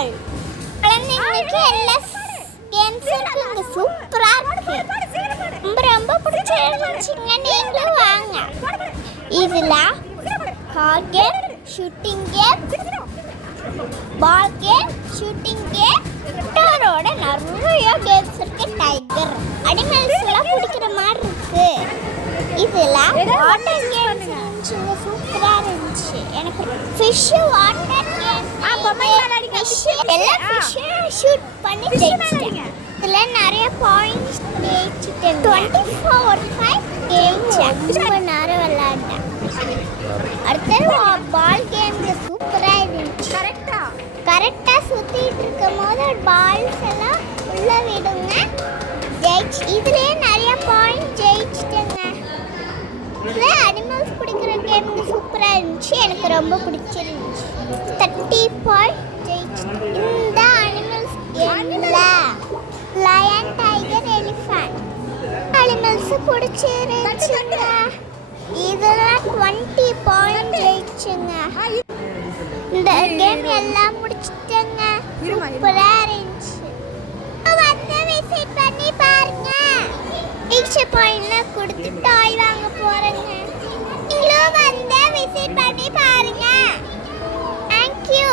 பால். குழந்தைங்களுக்கு எல்லா கேம்ஸ் இருக்குங்க, சூப்பரா இருக்கு. ரொம்ப ரொம்ப பிடிச்சிருந்துச்சுங்க, நீங்களும் வாங்க. இதுல car game, shooting game, ball game, shooting game, டோரோட நிறைய கேம்ஸ் இருக்கு. டைகர் அனிமல்ஸ் எல்லாம் பிடிக்கிற மாதிரி இருக்கு. இதுல வாட்டர் கேம்ஸ் இருந்துச்சுங்க, சூப்பரா இருந்துச்சு. எனக்கு ஃபிஷ் வாட்டர் கேம் எல்லாம் ஃபிஷ் ஷூட் பண்ணி ஜெயிச்சிட்டேன். இதுல நிறைய பாயிண்ட்ஸ் ஜெயிச்சிட்டேன். 24/5 கேம்ஸ் ரொம்ப நேரம் விளையாண்டேன். அடுத்தது பால் கேம்ல சூப்பரா இருந்துச்சு. கரெக்டா சுத்திட்டு இருக்கும் போது பால்ஸ் எல்லாம் உள்ள விடுங்க, ஜெயிச்சு. இதுலயே நிறைய பாயிண்ட் ஜெயிச்சிட்டேங்க. இதுல அனிமல்ஸ் பிடிக்கிற கேம் சூப்பரா இருந்துச்சு, எனக்கு ரொம்ப பிடிச்சிருந்துச்சு. 30 பாயிண்ட் ஜெயிச்சு. இந்த அனிமல்ஸ் கேம்ல லயன், டைகர், எலிஃபண்ட் அனிமல்ஸ் பிடிச்சிருந்துச்சுங்க. இதெல்லாம் 20 பாயிண்ட் ஜெயிச்சுங்க. இந்த கேம் எல்லாம் முடிச்சிட்டேங்க, சூப்பரா இருந்துச்சு. வந்து விசிட் பண்ணி பாருங்க. பீச்சை பாயிண்ட்லாம் கொடுத்து டாய் வாங்க போறேங்க. நீங்களும் வந்து விசிட் பண்ணி பாருங்க. தேங்க்யூ.